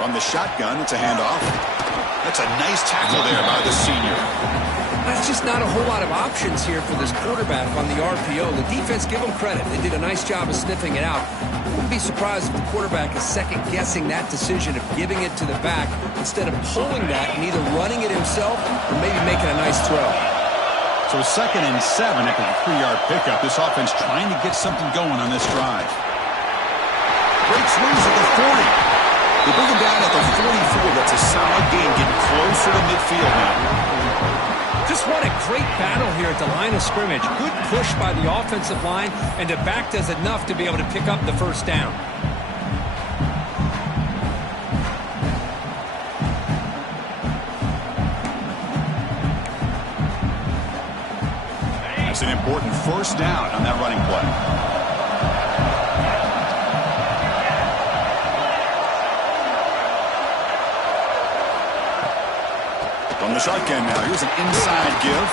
From the shotgun, it's a handoff. That's a nice tackle there by the senior. That's just not a whole lot of options here for this quarterback on the RPO. The defense, give them credit. They did a nice job of sniffing it out. I wouldn't be surprised if the quarterback is second-guessing that decision of giving it to the back instead of pulling that and either running it himself or maybe making a nice throw. So 2nd and 7 after the 3-yard pickup. This offense trying to get something going on this drive. Breaks loose at the 40. They bring him down at the 44. That's a solid gain, getting closer to midfield now. Just what a great battle here at the line of scrimmage. Good push by the offensive line, and the back does enough to be able to pick up the first down. That's an important first down on that running play. From the shotgun now, here's an inside give.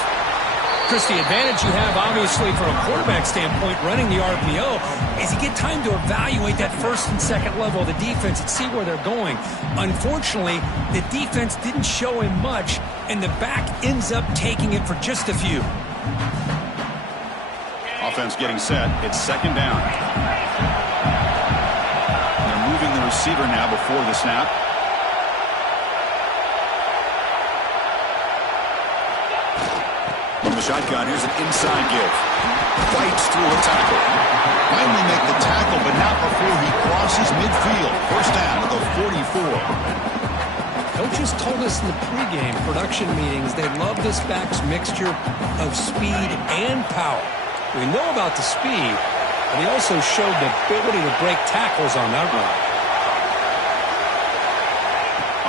Chris, the advantage you have, obviously, from a quarterback standpoint, running the RPO, is you get time to evaluate that first and second level of the defense and see where they're going. Unfortunately, the defense didn't show him much, and the back ends up taking it for just a few. Offense getting set. It's 2nd down. They're moving the receiver now before the snap. From the shotgun, here's an inside give. Fights through a tackle. Finally make the tackle, but not before he crosses midfield. First down at the 44. Coaches told us in the pregame production meetings they love this back's mixture of speed and power. We know about the speed, but he also showed the ability to break tackles on that run.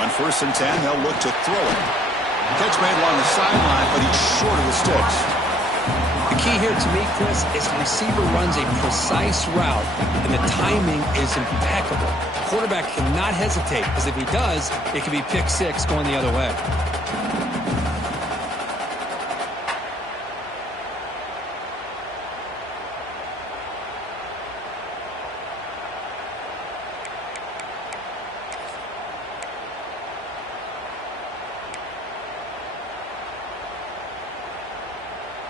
On 1st and 10, they'll look to throw it. Catch made along the sideline, but he's short of the sticks. The key here to me, Chris, is the receiver runs a precise route, and the timing is impeccable. The quarterback cannot hesitate, because if he does, it could be pick 6 going the other way.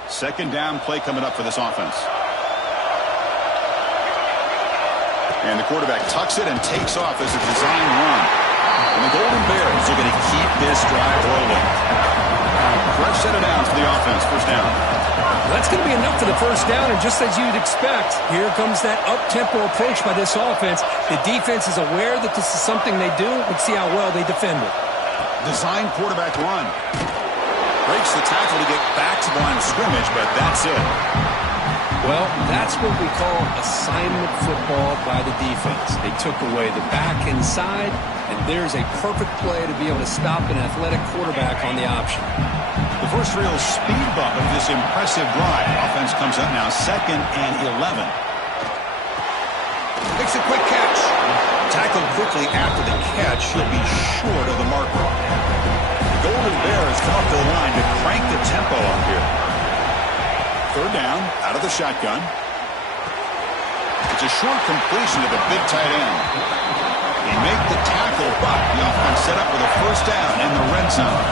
Second down play coming up for this offense. And the quarterback tucks it and takes off as a design run. And the Golden Bears are going to keep this drive rolling. Fresh set of downs for the offense. First down. Well, that's going to be enough for the first down, and just as you'd expect, here comes that up-tempo approach by this offense. The defense is aware that this is something they do. Let's see how well they defend it. Design quarterback run. Breaks the tackle to get back to the line of scrimmage, but that's it. Well, that's what we call assignment football by the defense. They took away the back inside, and there's a perfect play to be able to stop an athletic quarterback on the option. The first real speed bump of this impressive drive. Offense comes up now 2nd and 11. Makes a quick catch. Tackled quickly after the catch. He'll be short of the marker. Golden Bears come up to the line to crank the tempo up here. 3rd down, out of the shotgun. It's a short completion to the big tight end. They make the tackle, but the offense set up with a first down in the red zone.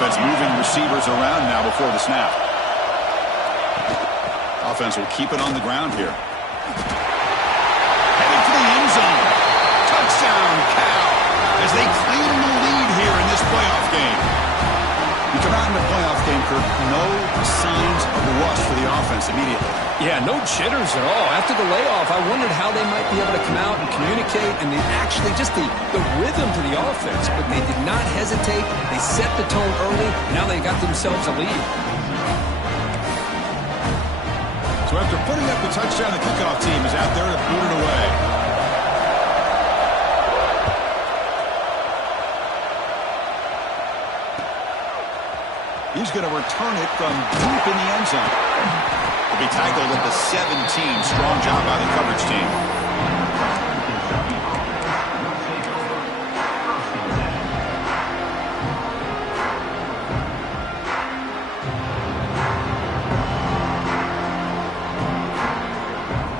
Offense moving receivers around now before the snap. Offense will keep it on the ground here. Heading for the end zone. Touchdown, Cal, as they claim the lead here in this playoff game. You come out in the playoff game, Kirk, no signs of rust for the offense immediately. Yeah, no jitters at all. After the layoff, I wondered how they might be able to come out and communicate, and actually just the rhythm to the offense. But they did not hesitate. They set the tone early. Now they got themselves a lead. So after putting up the touchdown, the kickoff team is out there to boot it away. He's going to return it from deep in the end zone. Will be tackled at the 17. Strong job by the coverage team.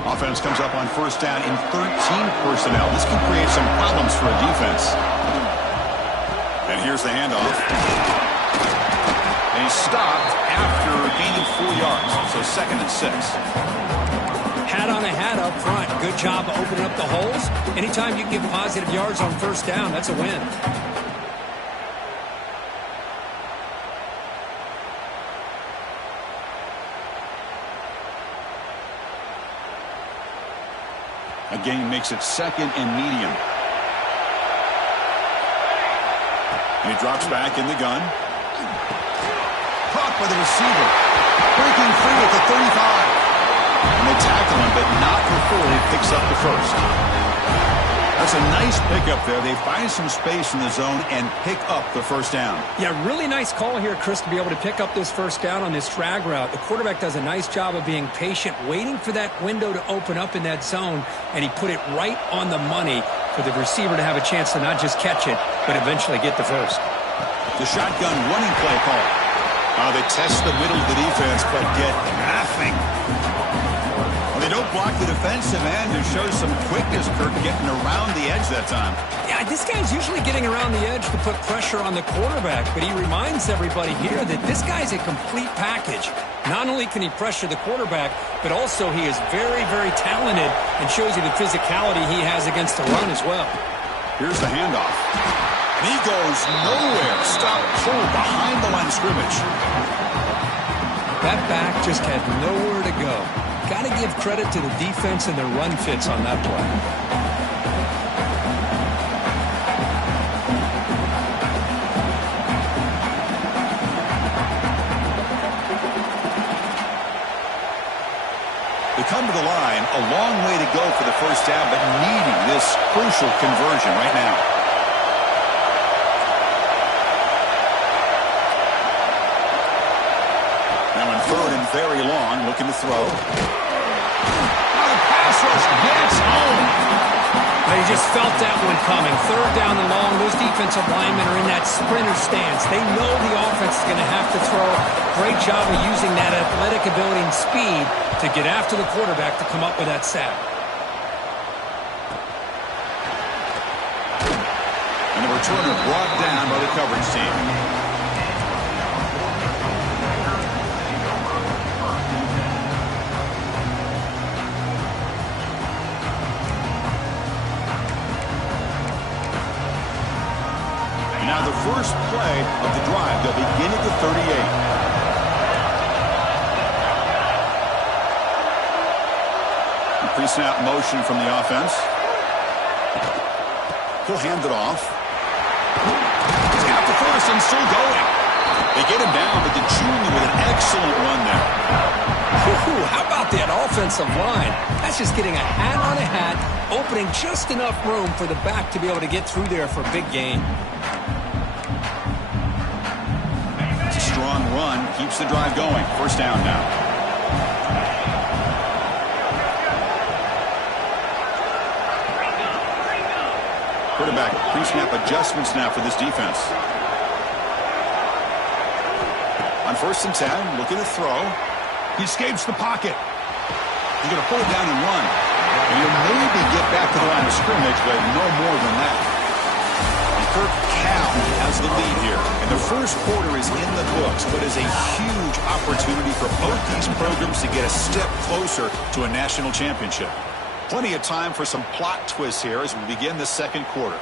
Offense comes up on first down in 13 personnel. This can create some problems for a defense. And here's the handoff. And he's stopped after gaining 4 yards, so 2nd and 6. Hat on a hat up front. Good job of opening up the holes. Anytime you can get positive yards on first down, that's a win. A gain makes it 2nd and medium. And he drops back in the gun. Caught by the receiver. Breaking free at the 35. And they tackle him, but not before he picks up the first. That's a nice pickup there. They find some space in the zone and pick up the first down. Yeah, really nice call here, Chris, to be able to pick up this first down on this drag route. The quarterback does a nice job of being patient, waiting for that window to open up in that zone, and he put it right on the money for the receiver to have a chance to not just catch it, but eventually get the first. The shotgun running play call. They test the middle of the defense, but get nothing. They don't block the defensive end and show some quickness, Kirk, getting around the edge that time. Yeah, this guy's usually getting around the edge to put pressure on the quarterback, but he reminds everybody here that this guy's a complete package. Not only can he pressure the quarterback, but also he is very, very talented and shows you the physicality he has against the run as well. Here's the handoff. And he goes nowhere. Stop pulled behind the line of scrimmage. That back just had nowhere to go. Got to give credit to the defense and their run fits on that play. They come to the line, a long way to go for the first down, but needing this crucial conversion right now. Now in 3rd and very long, looking to throw. Now the pass rush gets home. They just felt that one coming. 3rd down and long. Those defensive linemen are in that sprinter stance. They know the offense is going to have to throw. Great job of using that athletic ability and speed to get after the quarterback to come up with that sack. And the returner brought down by the coverage team. Now the first play of the drive, they'll begin at the 38. Pre-snap motion from the offense. He'll hand it off. He's got the first and still going. They get him down, but the junior with an excellent run there. Ooh, how about that offensive line? That's just getting a hat on a hat, opening just enough room for the back to be able to get through there for a big gain. It's a strong run, keeps the drive going. First down now. Quarterback pre-snap adjustments now for this defense. On 1st and 10, looking to throw. He escapes the pocket. He's going to pull it down and run. And he'll maybe get back to the line of scrimmage, but no more than that. And Kirk Cal has the lead here. And the first quarter is in the books, but is a huge opportunity for both these programs to get a step closer to a national championship. Plenty of time for some plot twists here as we begin the 2nd quarter.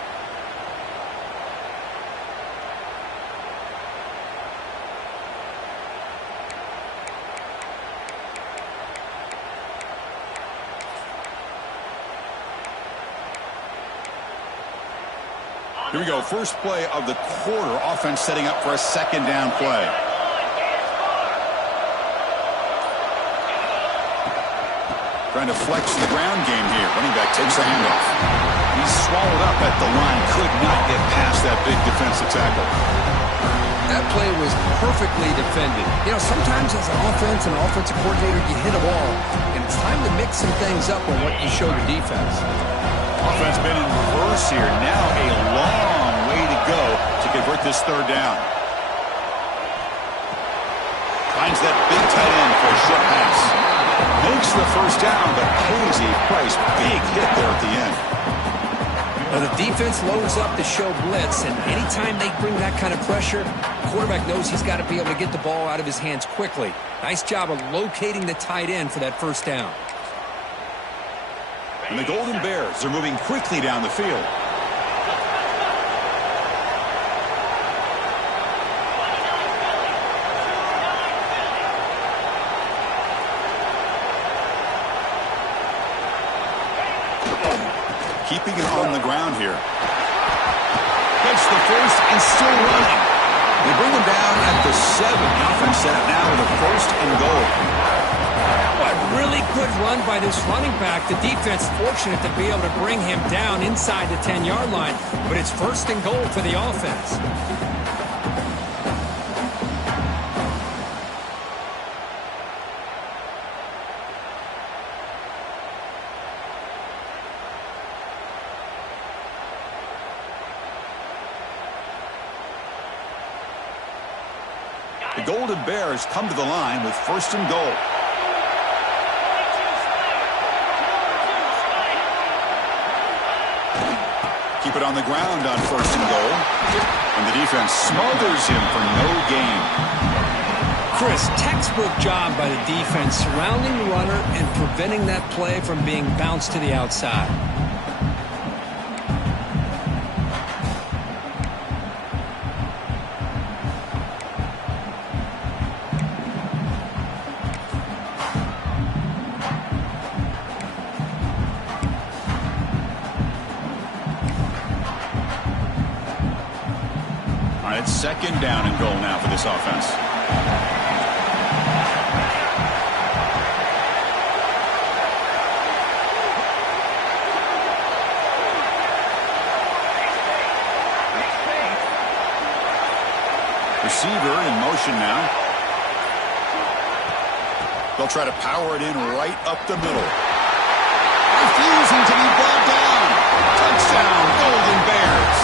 Here we go. First play of the quarter. Offense setting up for a 2nd down play. Trying to flex the ground game here. Running back takes the handoff. He's swallowed up at the line. Could not get past that big defensive tackle. That play was perfectly defended. You know, sometimes as an offensive coordinator, you hit a ball, and it's time to mix some things up on what you show the defense. Offense been in reverse here. Now a long way to go to convert this 3rd down. Finds that big tight end for a short pass. Makes the first down, but pays a price. Big hit there at the end. Well, the defense loads up to show blitz, and anytime they bring that kind of pressure, the quarterback knows he's got to be able to get the ball out of his hands quickly. Nice job of locating the tight end for that first down. And the Golden Bears are moving quickly down the field. Keeping it on the ground here. Gets the first and still running. They bring him down at the 7. The offense set it now with a first and goal. A really good run by this running back. The defense fortunate to be able to bring him down inside the 10-yard line. But it's first and goal for the offense. The Golden Bears come to the line with first and goal. Keep it on the ground on first and goal. And the defense smothers him for no gain. Chris, textbook job by the defense surrounding the runner and preventing that play from being bounced to the outside. It's second down and goal now for this offense. Receiver in motion now. They'll try to power it in right up the middle. Refusing to be brought down. Touchdown, Golden Bears.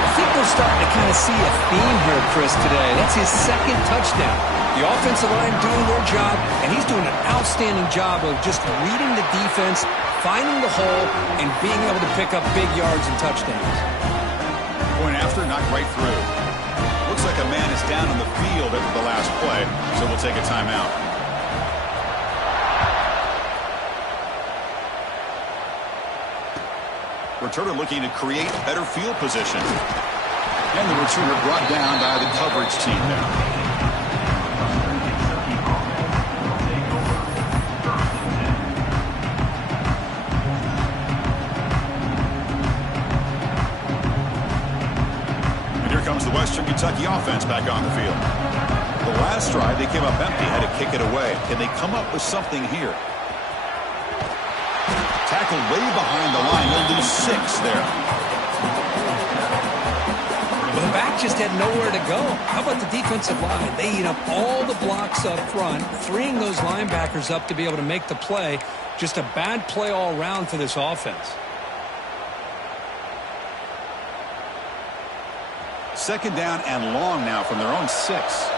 I think we're starting to kind of see a theme here, Chris, today. That's his second touchdown. The offensive line doing their job, and he's doing an outstanding job of just reading the defense, finding the hole, and being able to pick up big yards and touchdowns. Point after, knocked right through. Looks like a man is down on the field after the last play, so we'll take a timeout. Returner looking to create better field position. And the returner brought down by the coverage team now. And here comes the Western Kentucky offense back on the field. The last drive, they came up empty, had to kick it away. Can they come up with something here? Tackled way behind the line. They'll lose 6 there. Well, the back just had nowhere to go. How about the defensive line? They eat up all the blocks up front, freeing those linebackers up to be able to make the play. Just a bad play all around for this offense. Second down and long now from their own 6.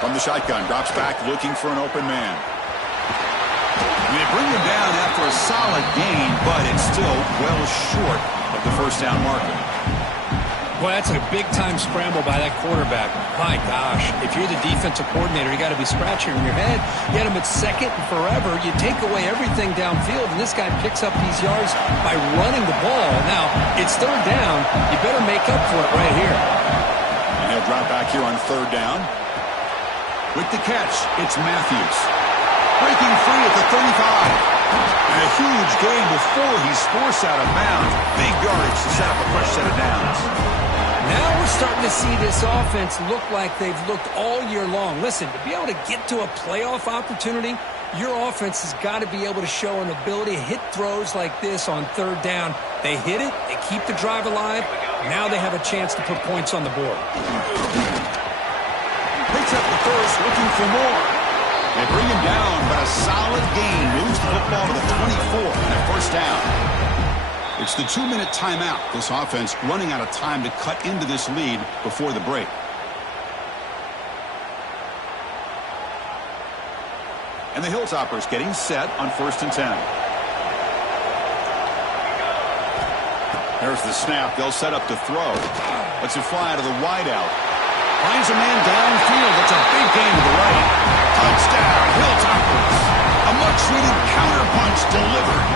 From the shotgun, drops back looking for an open man. They bring him down after a solid gain, but it's still well short of the first down marker. Boy, that's a big-time scramble by that quarterback. My gosh, if you're the defensive coordinator, you got to be scratching your head. You had him at second and forever. You take away everything downfield, and this guy picks up these yards by running the ball. Now, it's third down. You better make up for it right here. And he'll drop back here on third down. With the catch, it's Matthews. Breaking free at the 35. And a huge gain before he's forced out of bounds. Big yardage to set up a fresh set of downs. Now we're starting to see this offense look like they've looked all year long. Listen, to be able to get to a playoff opportunity, your offense has got to be able to show an ability to hit throws like this on third down. They hit it, they keep the drive alive. Now they have a chance to put points on the board. Picks up the first, looking for more. They bring him down, but a solid gain moves the football to the 24 and a first down. It's the 2-minute timeout. This offense running out of time to cut into this lead before the break. And the Hilltoppers getting set on 1st and 10. There's the snap. They'll set up to throw. Lets it fly to the wideout. Finds a man downfield. It's a big gain to the right. Touchdown, Hilltoppers. A much-needed counterpunch delivered.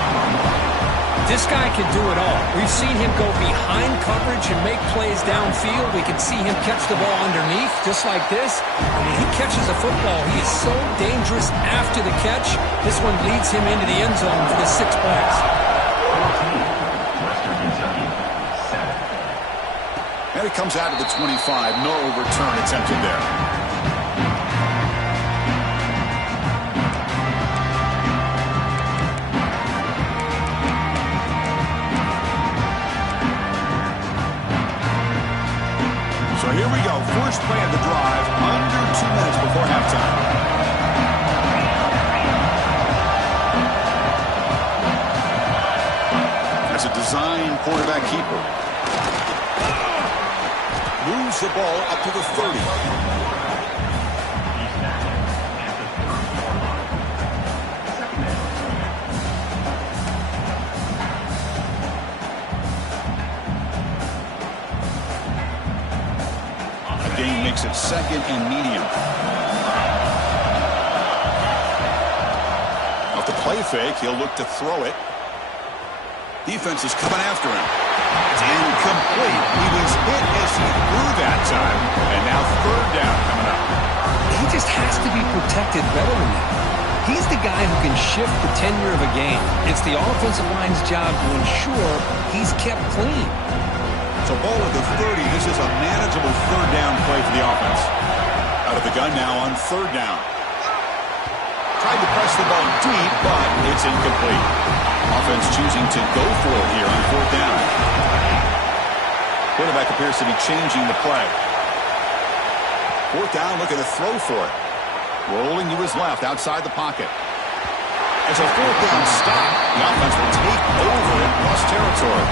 This guy can do it all. We've seen him go behind coverage and make plays downfield. We can see him catch the ball underneath, just like this. When he catches a football, he is so dangerous after the catch. This one leads him into the end zone for the 6 points. And it comes out of the 25. No return attempted there. So here we go. First play of the drive, under 2 minutes before halftime. That's a design quarterback keeper. Moves the ball up to the 30. Gain makes it 2nd and medium. Off the play fake, he'll look to throw it. Defense is coming after him. It's incomplete. He was hit as he threw that time. And now 3rd down coming up. He just has to be protected better than that. He's the guy who can shift the tenure of a game. It's the offensive line's job to ensure he's kept clean. So ball at the 30. This is a manageable 3rd down play for the offense. Out of the gun now on 3rd down. Tried to press the ball deep, but it's incomplete. Offense choosing to go for it here on 4th down. Quarterback appears to be changing the play. 4th down, looking to throw for it. Rolling to his left, outside the pocket. It's a 4th down stop. The offense will take over in plus territory.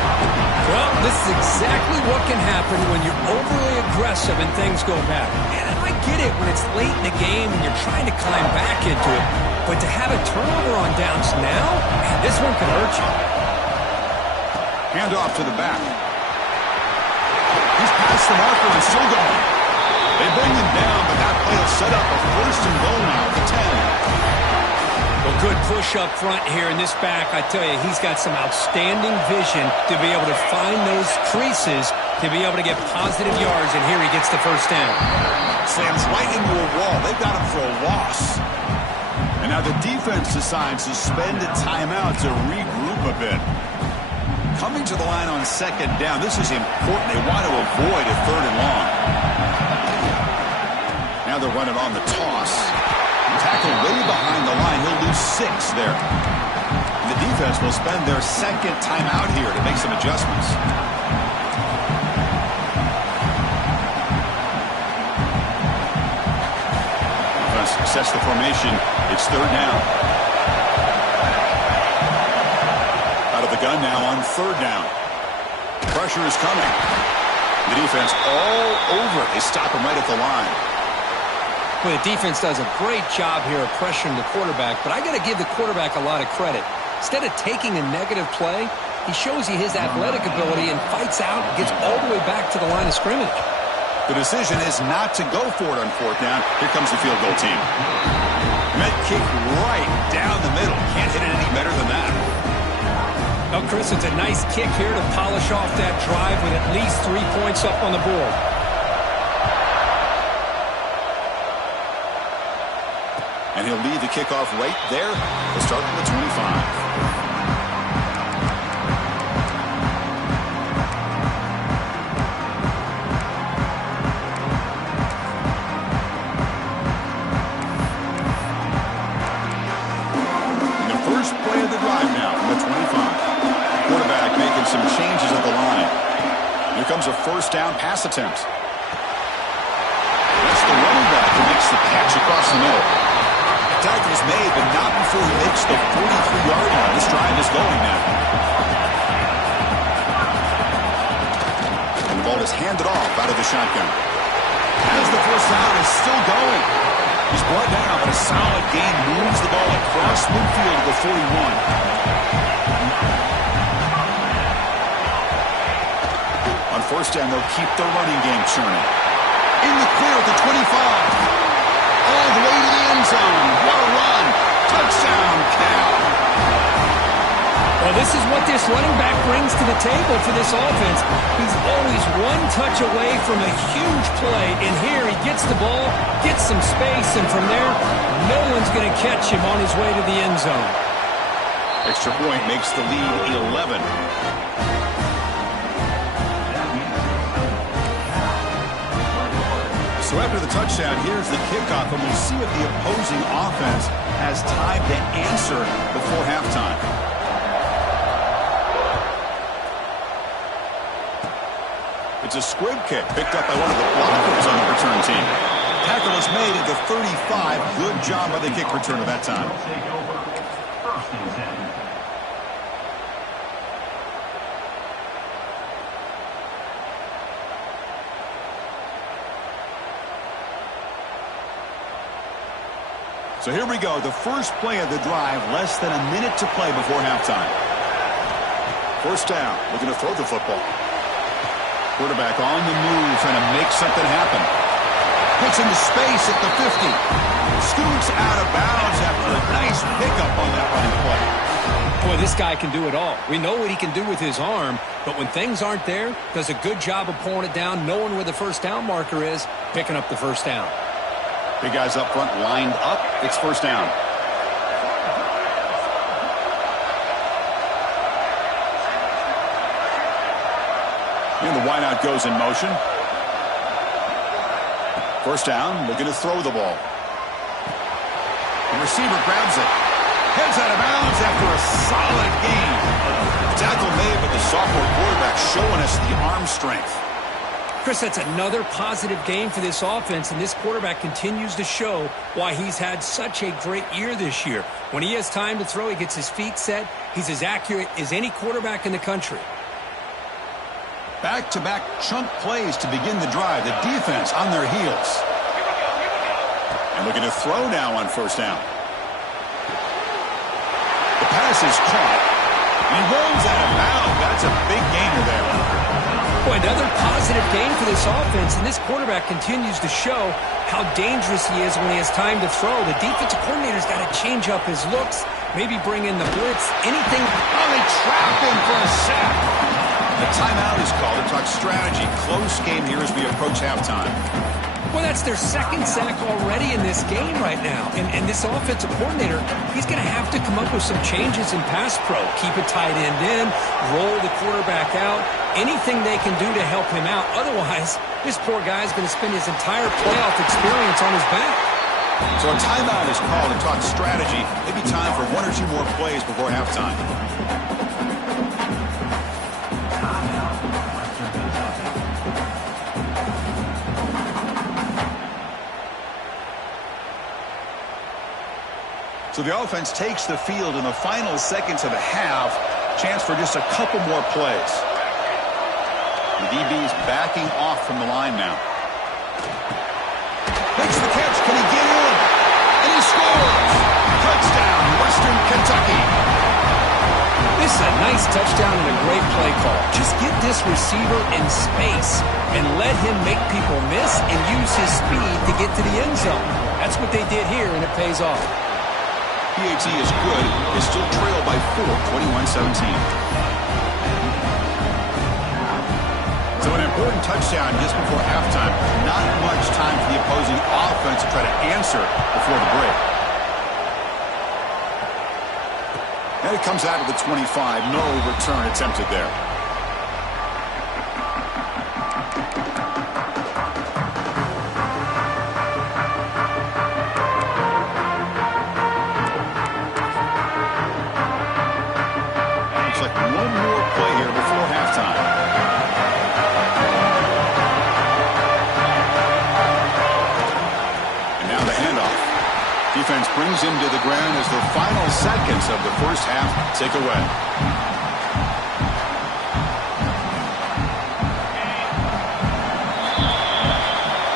Well, this is exactly what can happen when you're overly aggressive and things go bad. And I get it when it's late in the game and you're trying to climb back into it. But to have a turnover on downs now, man, this one could hurt you. Hand off to the back. He's past the marker and still going. They bring him down, but that play will set up a 1st and goal now at the 10. Well, good push up front here in this back. I tell you, he's got some outstanding vision to be able to find those creases, to be able to get positive yards, and here he gets the 1st down. Slams right into a wall. They've got him for a loss. And now the defense decides to spend a timeout to regroup a bit. Coming to the line on 2nd down, this is important. They want to avoid a 3rd and long. Now they're running on the toss. Tackle way behind the line. He'll lose 6 there. And the defense will spend their 2nd timeout here to make some adjustments. Defense sets the formation. It's 3rd down. Out of the gun now on 3rd down. Pressure is coming. The defense all over. They stop him right at the line. Well, the defense does a great job here of pressuring the quarterback, but I got to give the quarterback a lot of credit. Instead of taking a negative play, he shows you his athletic ability and fights out and gets all the way back to the line of scrimmage. The decision is not to go for it on 4th down. Here comes the field goal team. Met kick right down the middle. Can't hit it any better than that. Well, Chris, it's a nice kick here to polish off that drive with at least 3 points up on the board. And he'll lead the kickoff right there. We'll start from the 25. And the first play of the drive now from the 25. Quarterback making some changes at the line. Here comes a 1st down pass attempt. That's the running back who makes the catch across the middle. Tackle is made, but not before he hits the 43-yard line. This drive is going now. And the ball is handed off out of the shotgun. As the 1st down is still going. He's brought down, but a solid gain moves the ball across midfield to the 41. On first down, they'll keep their running game churning. In the clear at the 25. All the way to the end zone. What a run. Touchdown, Cal. Well, this is what this running back brings to the table for this offense. He's always one touch away from a huge play. And here he gets the ball, gets some space, and from there, no one's going to catch him on his way to the end zone. Extra point makes the lead 11. So after the touchdown, here's the kickoff, and we'll see if the opposing offense has time to answer before halftime. It's a squib kick picked up by one of the blockers on the return team. Tackle is made at the 35. Good job by the kick returner that time. So here we go, the first play of the drive, less than a minute to play before halftime. First down, looking to throw the football. Quarterback on the move, trying to make something happen. Gets into space at the 50. Scoots out of bounds after a nice pickup on that running play. Boy, this guy can do it all. We know what he can do with his arm, but when things aren't there, does a good job of pulling it down, knowing where the first down marker is, picking up the first down. Big guys up front lined up. It's first down. And the wideout goes in motion. First down, looking to throw the ball. The receiver grabs it. Heads out of bounds after a solid gain. Tackle made, but the sophomore quarterback showing us the arm strength. Chris, that's another positive game for this offense, and this quarterback continues to show why he's had such a great year this year. When he has time to throw, he gets his feet set. He's as accurate as any quarterback in the country. Back-to-back chunk plays to begin the drive. The defense on their heels. And looking to throw now on first down. The pass is caught. And he rolls out of bounds. That's a big gainer there. Boy, another positive game for this offense, and this quarterback continues to show how dangerous he is when he has time to throw. The defensive coordinator's got to change up his looks, maybe bring in the blitz, anything. Oh, they trap him for a sack. The timeout is called to talk strategy. Close game here as we approach halftime. Well, that's their second sack already in this game right now. And this offensive coordinator, he's going to have to come up with some changes in pass pro. Keep a tight end in, roll the quarterback out, anything they can do to help him out. Otherwise, this poor guy's going to spend his entire playoff experience on his back. So a timeout is called to talk strategy. Maybe time for one or two more plays before halftime. So the offense takes the field in the final seconds of the half. Chance for just a couple more plays. The DB's backing off from the line now. Makes the catch. Can he get in? And he scores! Touchdown, Western Kentucky. This is a nice touchdown and a great play call. Just get this receiver in space and let him make people miss and use his speed to get to the end zone. That's what they did here, and it pays off. PAT is good. They still trail by 4, 21-17. So an important touchdown just before halftime. Not much time for the opposing offense to try to answer before the break. And it comes out of the 25. No return attempted there. Defense brings him to the ground as the final seconds of the first half tick away.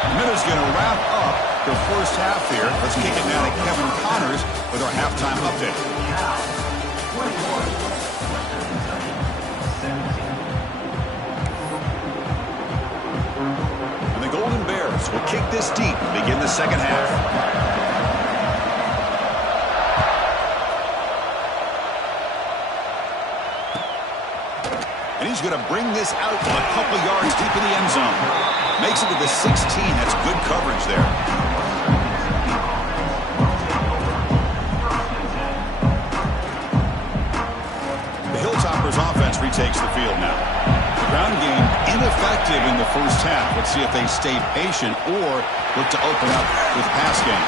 And that is going to wrap up their first half here. Let's kick it now to Kevin Connors with our halftime update. And the Golden Bears will kick this deep and begin the second half. And he's going to bring this out a couple yards deep in the end zone. Makes it to the 16. That's good coverage there. The Hilltoppers offense retakes the field now. The ground game ineffective in the first half. Let's see if they stay patient or look to open up with pass game.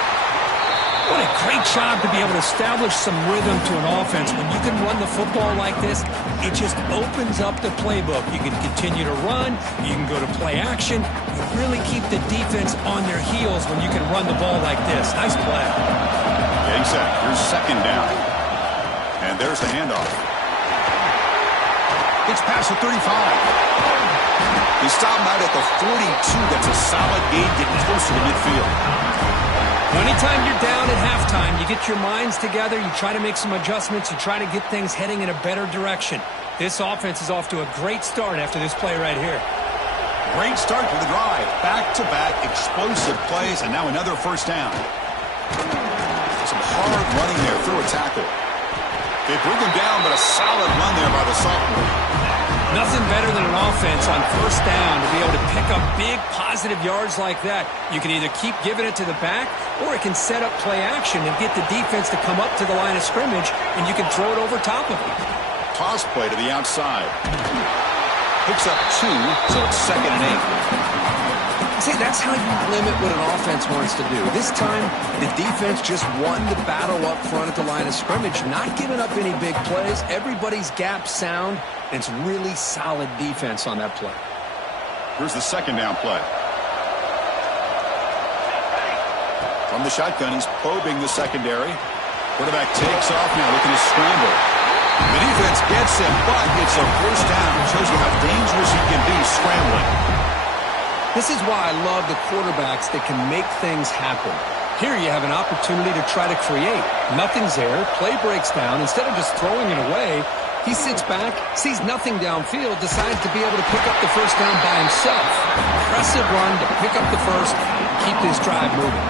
What a great job to be able to establish some rhythm to an offense. When you can run the football like this, it just opens up the playbook. You can continue to run. You can go to play action. You really keep the defense on their heels when you can run the ball like this. Nice play. Getting set. Here's second down. And there's the handoff. It's past the 35. He stopped out at the 42. That's a solid gain getting closer to midfield. Anytime you're down at halftime, you get your minds together, you try to make some adjustments, you try to get things heading in a better direction. This offense is off to a great start after this play right here. Great start to the drive. Back-to-back explosive plays, and now another first down. Some hard running there through a tackle. They bring him down, but a solid run there by the sophomore. Nothing better than an offense on first down to be able to pick up big positive yards like that. You can either keep giving it to the back, or it can set up play action and get the defense to come up to the line of scrimmage, and you can throw it over top of it. Toss play to the outside. Picks up 2, so it's 2nd and 8. See, that's how you limit what an offense wants to do. This time, the defense just won the battle up front at the line of scrimmage, not giving up any big plays. Everybody's gap sound, and it's really solid defense on that play. Here's the second down play. From the shotgun, he's probing the secondary. Quarterback takes off now, looking to scramble. The defense gets him, but it's a first down. Shows you how dangerous he can be scrambling. This is why I love the quarterbacks that can make things happen. Here you have an opportunity to try to create. Nothing's there. Play breaks down. Instead of just throwing it away, he sits back, sees nothing downfield, decides to be able to pick up the first down by himself. Impressive run to pick up the first, keep this drive moving.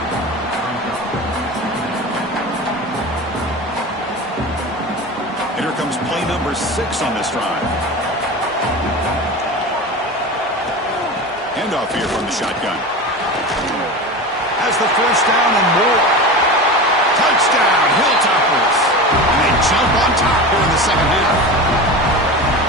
And here comes play number 6 on this drive. Handoff here from the shotgun. Has the first down and more. Touchdown, Hilltoppers. And they jump on top here in the second half.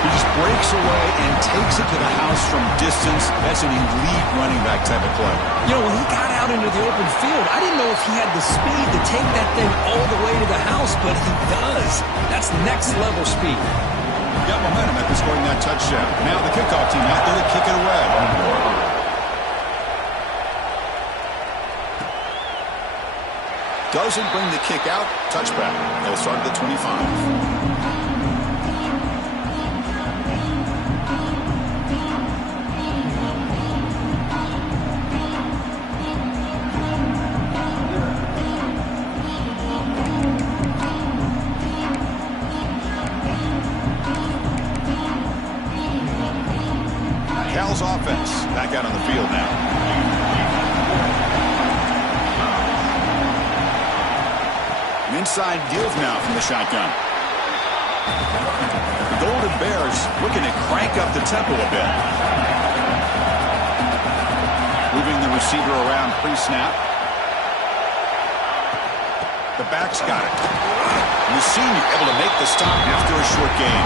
He just breaks away and takes it to the house from distance. That's an elite running back type of play. You know, when he got out into the open field, I didn't know if he had the speed to take that thing all the way to the house, but he does. That's next level speed. Got momentum after scoring that touchdown. Now the kickoff team out there to kick it away. Doesn't bring the kick out. Touchback. They'll start at the 25. Cal's offense back out on the field now. An inside deals now from the shotgun. The Golden Bears looking to crank up the tempo a bit. Moving the receiver around pre-snap. The back's got it. And the senior able to make the stop after a short gain.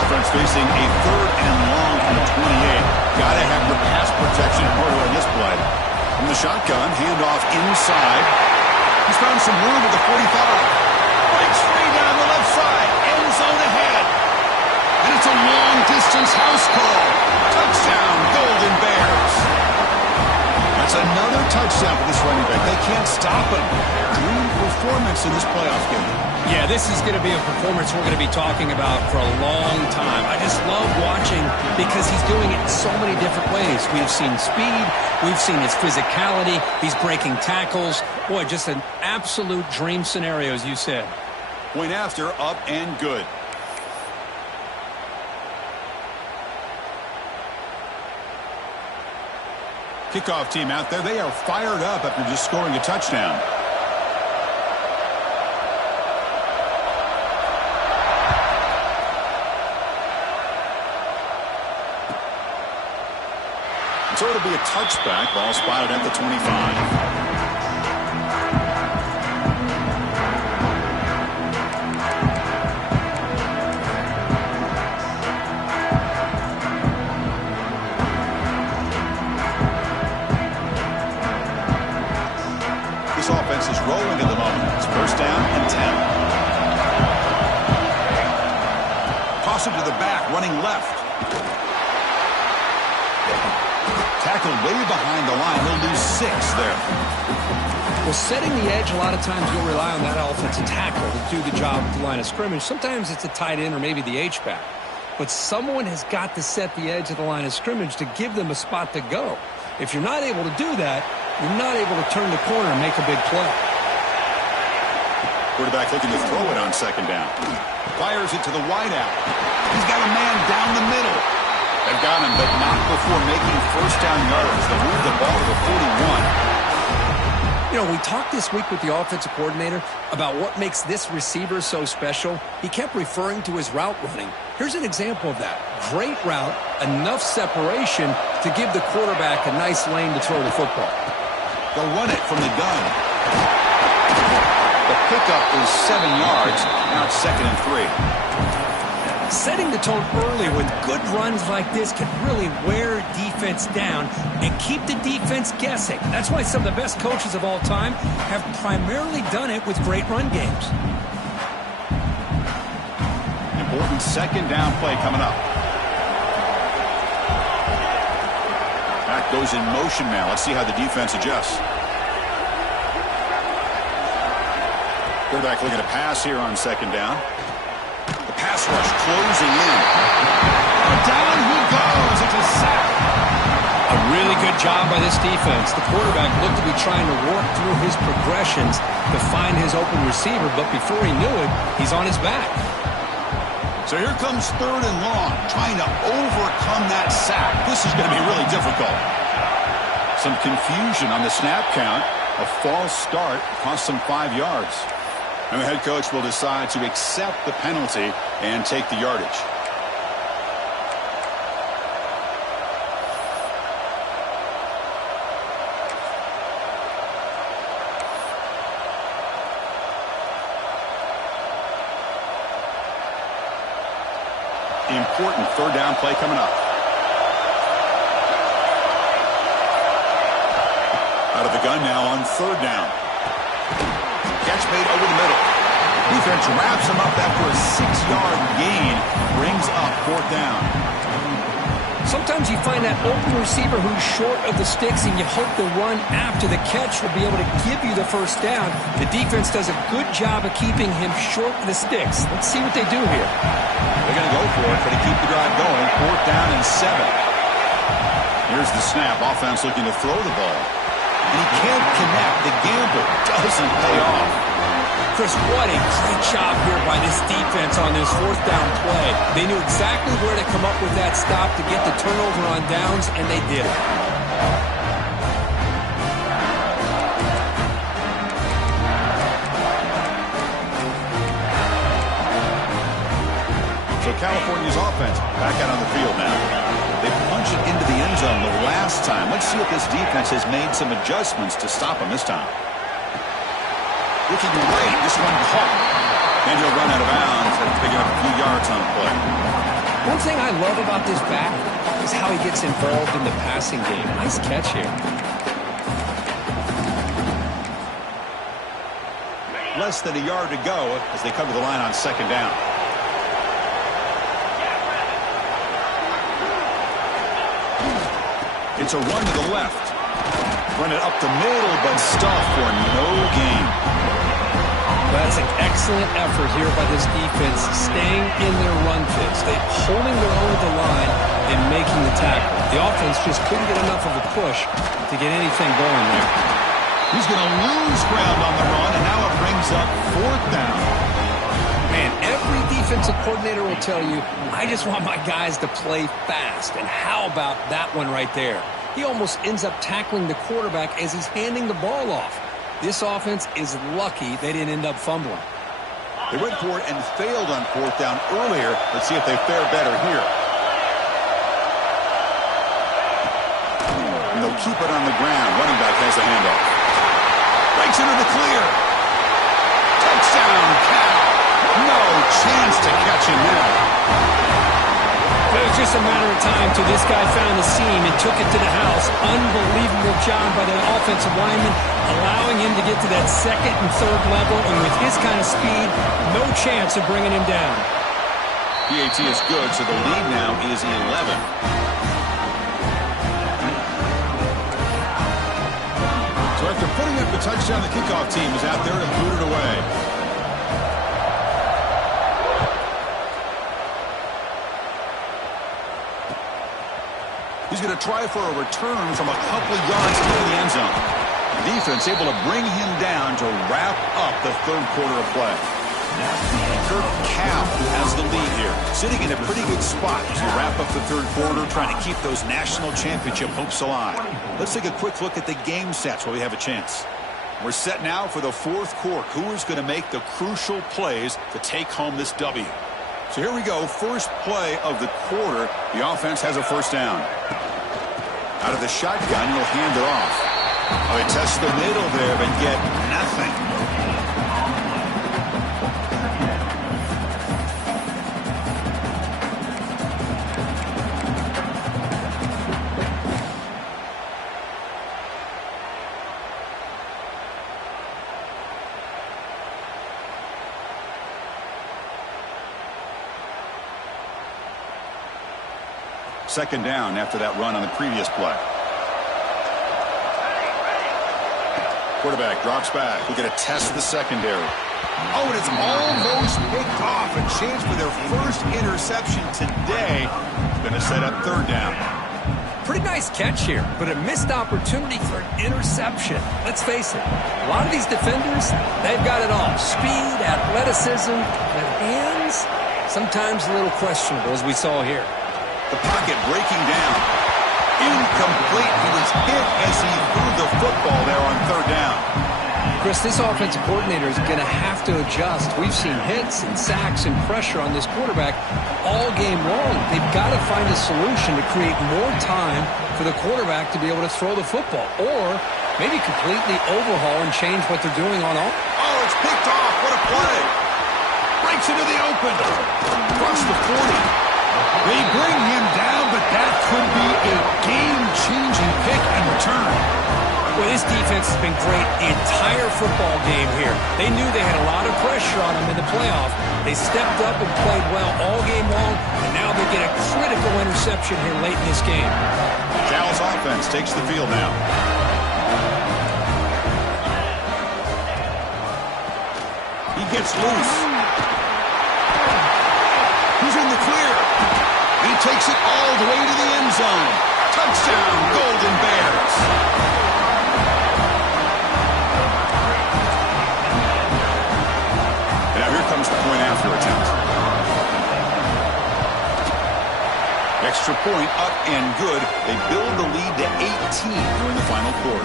Offense facing a 3rd and long from the 28. Got to have your pass protection harder on this play. From the shotgun, handoff inside. He's found some room at the 45. Breaks free down the left side. End zone ahead. And it's a long-distance house call. Touchdown, Golden Bears. That's another touchdown for this running back. They can't stop him. Dream performance in this playoff game. Yeah, this is going to be a performance we're going to be talking about for a long time. I just love watching because he's doing it in so many different ways. We've seen speed. We've seen his physicality. He's breaking tackles. Boy, just an absolute dream scenario, as you said. Point after, up and good. Kickoff team out there. They are fired up after just scoring a touchdown. So it'll be a touchback. Ball spotted at the 25. This offense is rolling at the moment. It's first down and 10. Toss it to the back, running left. Tackled way behind the line. He'll lose 6 there. Well, setting the edge, a lot of times you'll rely on that offensive tackle to do the job at the line of scrimmage. Sometimes it's a tight end or maybe the H-back. But someone has got to set the edge of the line of scrimmage to give them a spot to go. If you're not able to do that, you're not able to turn the corner and make a big play. Quarterback looking to throw it on second down. Fires it to the wideout. He's got a man down the middle. They've got him, but not before making first down yards. They move the ball to the 41. You know, we talked this week with the offensive coordinator about what makes this receiver so special. He kept referring to his route running. Here's an example of that. Great route, enough separation to give the quarterback a nice lane to throw the football. They'll run it from the gun. The pickup is 7 yards. Now it's 2nd and 3. Setting the tone early with good runs like this can really wear defense down and keep the defense guessing. That's why some of the best coaches of all time have primarily done it with great run games. Important second down play coming up. Back goes in motion now. Let's see how the defense adjusts. Quarterback looking to pass here on second down. The pass rush closing in. Down he goes. It's a sack. A really good job by this defense. The quarterback looked to be trying to work through his progressions to find his open receiver, but before he knew it, he's on his back. So here comes 3rd and long, trying to overcome that sack. This is going to be really difficult. Some confusion on the snap count. A false start cost them 5 yards. And the head coach will decide to accept the penalty and take the yardage. Important 3rd down play coming up. Out of the gun now on 3rd down. Catch made over the middle. Defense wraps him up after a 6-yard gain. Brings up 4th down. Sometimes you find that open receiver who's short of the sticks, and you hope the run after the catch will be able to give you the first down. The defense does a good job of keeping him short of the sticks. Let's see what they do here. They're going to go for it, but to keep the drive going. 4th down and 7. Here's the snap. Offense looking to throw the ball. And he can't connect. The gamble doesn't pay off. Chris, what a great job here by this defense on this 4th down play. They knew exactly where to come up with that stop to get the turnover on downs, and they did it. So California's offense back out on the field now. They punch it into the end zone the last time. Let's see if this defense has made some adjustments to stop them this time. Looking great. This one caught. And he'll run out of bounds and pick up a few yards on the play. One thing I love about this back is how he gets involved in the passing game. Nice catch here. Less than a yard to go as they come to the line on 2nd down. It's a run to the left. Run it up the middle, but stuffed for no gain. That's an excellent effort here by this defense, staying in their run fix. They're holding their own at the line and making the tackle. The offense just couldn't get enough of a push to get anything going there. He's going to lose ground on the run, and now it brings up 4th down. Man, every defensive coordinator will tell you, I just want my guys to play fast. And how about that one right there? He almost ends up tackling the quarterback as he's handing the ball off. This offense is lucky they didn't end up fumbling. They went for it and failed on 4th down earlier. Let's see if they fare better here. And they'll keep it on the ground. Running back has the handoff. Breaks into the clear. Touchdown, Cal. No chance to catch him now. It was just a matter of time till this guy found the seam and took it to the house. Unbelievable job by the offensive lineman, allowing him to get to that 2nd and 3rd level, and with his kind of speed, no chance of bringing him down. PAT is good, so the lead now is 11. So after putting up the touchdown, the kickoff team is out there to boot it away. He's going to try for a return from a couple of yards into the end zone. The defense able to bring him down to wrap up the 3rd quarter of play. Kirk Cal has the lead here, sitting in a pretty good spot as we wrap up the 3rd quarter, trying to keep those national championship hopes alive. Let's take a quick look at the game sets while we have a chance. We're set now for the 4th quarter. Who is going to make the crucial plays to take home this W? So here we go. First play of the quarter. The offense has a 1st down. Out of the shotgun, he'll hand it off. Oh, he tests the middle there, but get nothing. Second down after that run on the previous play. Quarterback drops back. We're going to test the secondary. Oh, and it's almost picked off. A chance for their first interception today. Going to set up 3rd down. Pretty nice catch here, but a missed opportunity for an interception. Let's face it, a lot of these defenders, they've got it all. Speed, athleticism, but hands, sometimes a little questionable, as we saw here. The pocket breaking down. Incomplete. He was hit as he threw the football there on 3rd down. Chris, this offensive coordinator is going to have to adjust. We've seen hits and sacks and pressure on this quarterback all game long. They've got to find a solution to create more time for the quarterback to be able to throw the football, or maybe completely overhaul and change what they're doing on offense. Oh, it's picked off. What a play. Breaks into the open. Across the 40. They bring him down, but that could be a game-changing pick and return. Well, this defense has been great the entire football game here. They knew they had a lot of pressure on them in the playoff. They stepped up and played well all game long, and now they get a critical interception here late in this game. Cal's offense takes the field now. He gets loose. He's in the clear. He takes it all the way to the end zone. Touchdown, Golden Bears. And now here comes the point after attempt. Extra point up and good. They build the lead to 18 during the final quarter.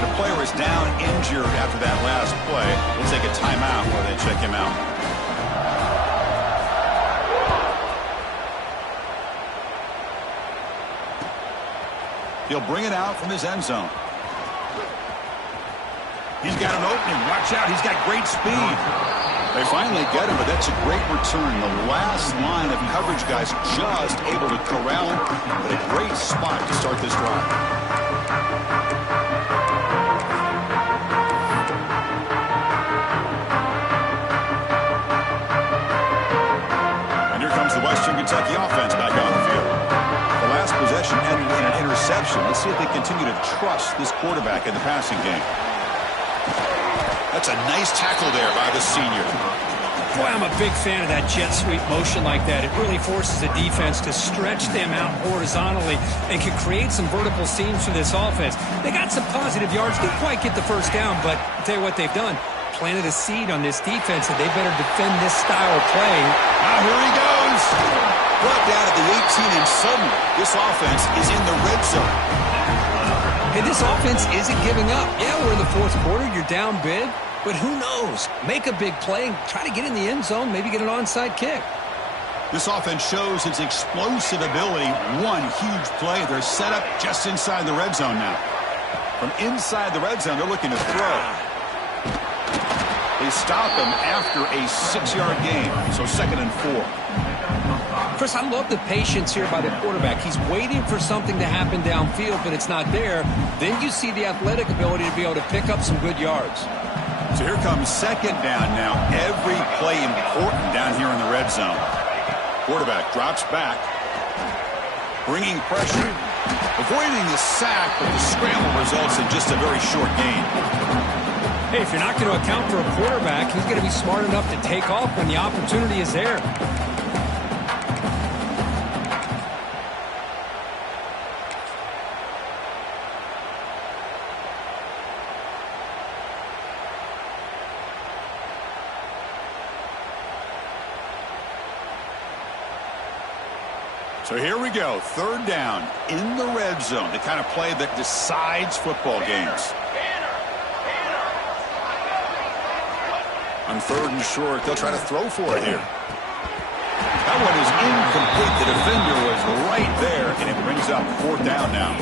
The player is down injured after that last play. We'll take a timeout while they check him out. He'll bring it out from his end zone. He's got an opening. Watch out. He's got great speed. They finally get him, but that's a great return. The last line of coverage guys just able to corral him, but a great spot to start this drive. And here comes the Western Kentucky offense back on the field. The last possession ended in an interception. Let's see if they continue to trust this quarterback in the passing game. That's a nice tackle there by the senior. Boy, I'm a big fan of that jet sweep motion like that. It really forces the defense to stretch them out horizontally and can create some vertical seams for this offense. They got some positive yards. Didn't quite get the first down, but I'll tell you what they've done. Planted a seed on this defense, and they better defend this style of play. Now here he goes. Brought down at the 18, and suddenly this offense is in the red zone. Hey, this offense isn't giving up. Yeah, we're in the fourth quarter. You're down big. But who knows? Make a big play, try to get in the end zone, maybe get an onside kick. This offense shows its explosive ability. One huge play. They're set up just inside the red zone now. From inside the red zone, they're looking to throw. They stop him after a 6-yard gain, so 2nd and 4. Chris, I love the patience here by the quarterback. He's waiting for something to happen downfield, but it's not there. Then you see the athletic ability to be able to pick up some good yards. So here comes 2nd down now. Every play important down here in the red zone. Quarterback drops back. Bringing pressure. Avoiding the sack, but the scramble results in just a very short gain. Hey, if you're not going to account for a quarterback, he's going to be smart enough to take off when the opportunity is there. So here we go, 3rd down in the red zone, the kind of play that decides football games. On 3rd and short, they'll try to throw for it here. That one is incomplete. The defender was right there, and it brings up 4th down now.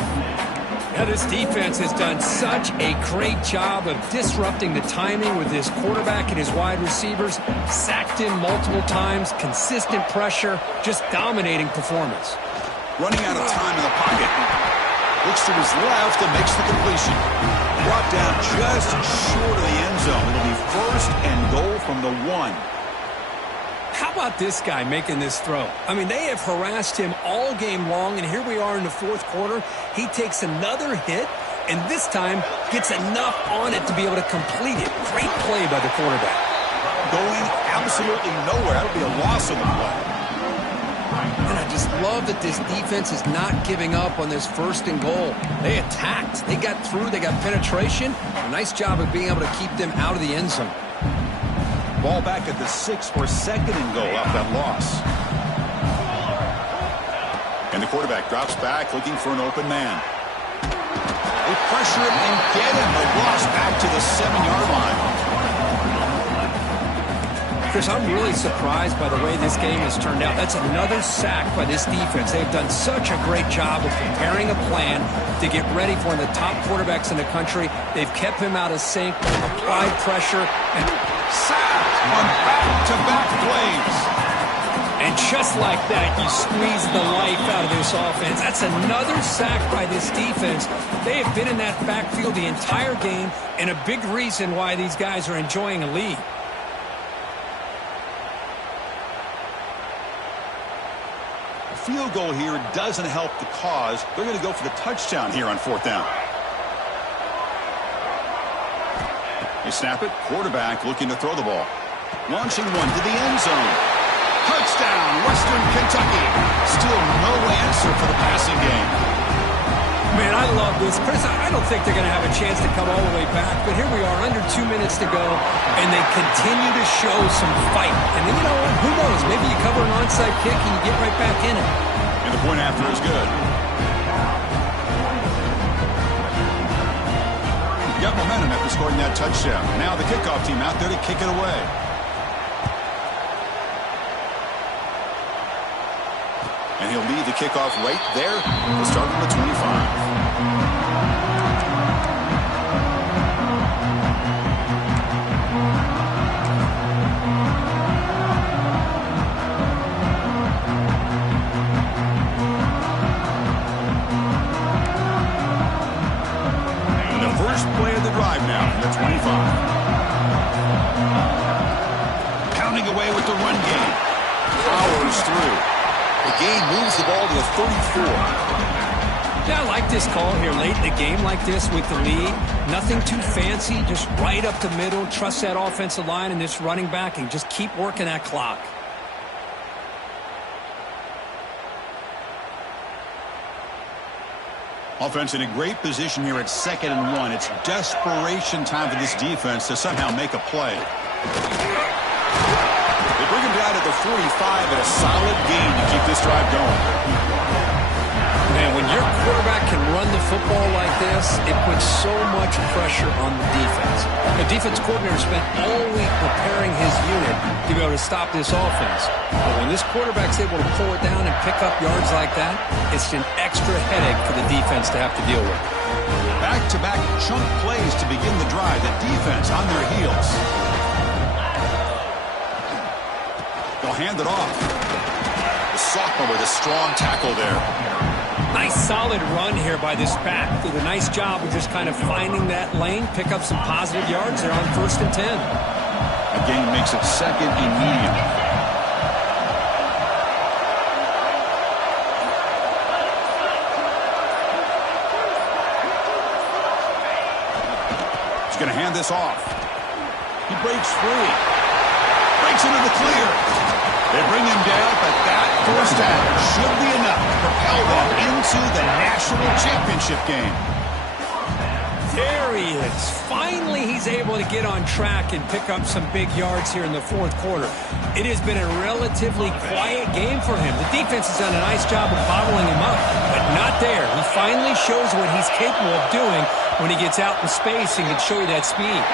Yeah, this defense has done such a great job of disrupting the timing with his quarterback and his wide receivers. Sacked him multiple times, consistent pressure, just dominating performance. Running out of time in the pocket. Looks to his left and makes the completion. Brought down just short of the end zone. It'll be 1st and goal from the 1. How about this guy making this throw? I mean, they have harassed him all game long, and here we are in the 4th quarter. He takes another hit, and this time gets enough on it to be able to complete it. Great play by the quarterback. Going absolutely nowhere. That would be a loss on the play. And I just love that this defense is not giving up on this 1st and goal. They attacked. They got through. They got penetration. A nice job of being able to keep them out of the end zone. Ball back at the 6 for 2nd and goal off that loss. And the quarterback drops back looking for an open man. They pressure him and get him. The loss back to the 7-yard line. Chris, I'm really surprised by the way this game has turned out. That's another sack by this defense. They've done such a great job of preparing a plan to get ready for one of the top quarterbacks in the country. They've kept him out of sync, applied pressure, and sacked on back-to-back plays. And just like that, you squeeze the life out of this offense. That's another sack by this defense. They have been in that backfield the entire game, and a big reason why these guys are enjoying a lead. Field goal here doesn't help the cause. They're going to go for the touchdown here on 4th down. They snap it. Quarterback looking to throw the ball. Launching one to the end zone. Touchdown, Western Kentucky. Still no answer for the passing game. Man, I love this. Chris, I don't think they're going to have a chance to come all the way back, but here we are, under 2 minutes to go, and they continue to show some fight. And then, you know what? Who knows? Maybe you cover an onside kick and you get right back in it. And the point after is good. Got momentum after scoring that touchdown. Now the kickoff team out there to kick it away. And he'll lead the kickoff right there. We'll start on the 25. Play of the drive now from the 25. Pounding away with the run game. Powers through. The game moves the ball to the 34. Yeah, I like this call here late in the game like this with the lead. Nothing too fancy, just right up the middle. Trust that offensive line and this running back and just keep working that clock. Offense in a great position here at 2nd and 1. It's desperation time for this defense to somehow make a play. They bring him down at the 45 at a solid gain to keep this drive going. Man, when your quarterback can run the football like this, it puts so much pressure on the defense. The defense coordinator spent all week preparing his unit to be able to stop this offense. But when this quarterback's able to pull it down and pick up yards like that, it's an extra headache for the defense to have to deal with. Back-to-back chunk plays to begin the drive. The defense on their heels. They'll hand it off. The sophomore with a strong tackle there. Nice solid run here by this back. Did a nice job of just kind of finding that lane, pick up some positive yards there on 1st and 10. A gain makes it 2nd and medium. He's going to hand this off. He breaks free. Breaks into the clear. They bring him down, but that first down should be enough to propel them into the national championship game. There he is. Finally, he's able to get on track and pick up some big yards here in the 4th quarter. It has been a relatively quiet game for him. The defense has done a nice job of bottling him up, but not there. He finally shows what he's capable of doing when he gets out in space and can show you that speed.